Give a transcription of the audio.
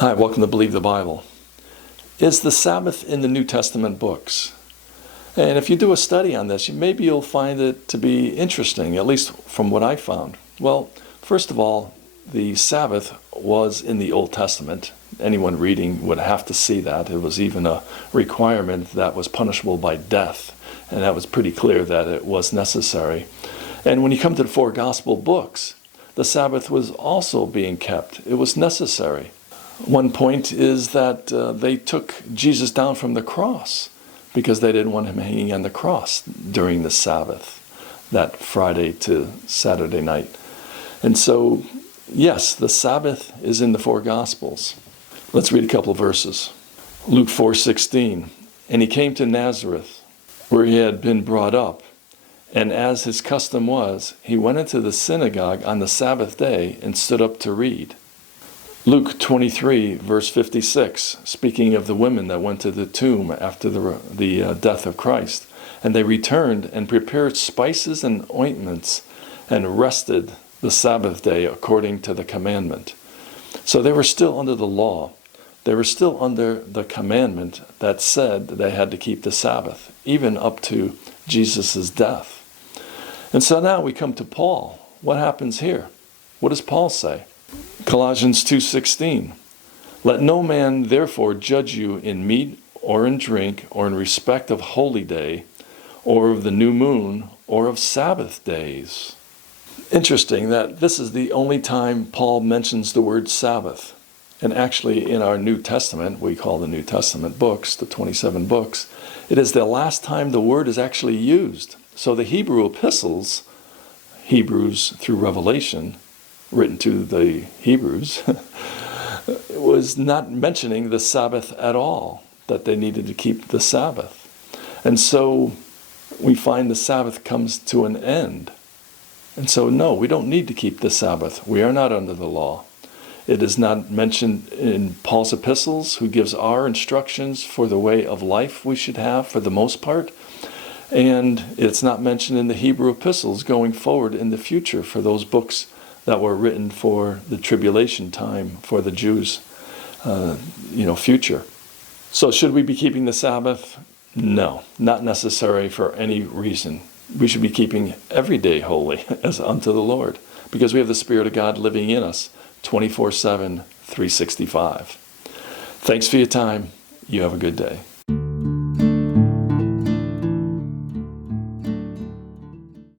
Hi, welcome to Believe the Bible. Is the Sabbath in the New Testament books? And if you do a study on this, maybe you'll find it to be interesting, at least from what I found. Well, first of all, the Sabbath was in the Old Testament. Anyone reading would have to see that. It was even a requirement that was punishable by death. And that was pretty clear that it was necessary. And when you come to the four gospel books, the Sabbath was also being kept. It was necessary. One point is that they took Jesus down from the cross because they didn't want him hanging on the cross during the Sabbath, that Friday to Saturday night. And so, yes, the Sabbath is in the four Gospels. Let's read a couple of verses. Luke 4:16, and he came to Nazareth, where he had been brought up, and as his custom was, he went into the synagogue on the Sabbath day and stood up to read. Luke 23, verse 56, speaking of the women that went to the tomb after the death of Christ. And they returned and prepared spices and ointments and rested the Sabbath day according to the commandment. So they were still under the law. They were still under the commandment that said they had to keep the Sabbath, even up to Jesus' death. And so now we come to Paul. What happens here? What does Paul say? Colossians 2:16, let no man therefore judge you in meat or in drink or in respect of holy day or of the new moon or of Sabbath days. Interesting that this is the only time Paul mentions the word Sabbath. And actually in our New Testament, we call the New Testament books, the 27 books, it is the last time the word is actually used. So the Hebrew epistles, Hebrews through Revelation, written to the Hebrews, was not mentioning the Sabbath at all, that they needed to keep the Sabbath. And so we find the Sabbath comes to an end. And so no, we don't need to keep the Sabbath. We are not under the law. It is not mentioned in Paul's epistles, who gives our instructions for the way of life we should have for the most part. And it's not mentioned in the Hebrew epistles going forward in the future for those books that were written for the tribulation time for the Jews, future. So should we be keeping the Sabbath? No, not necessary for any reason. We should be keeping every day holy as unto the Lord, because we have the Spirit of God living in us 24/7, 365. Thanks for your time. You have a good day.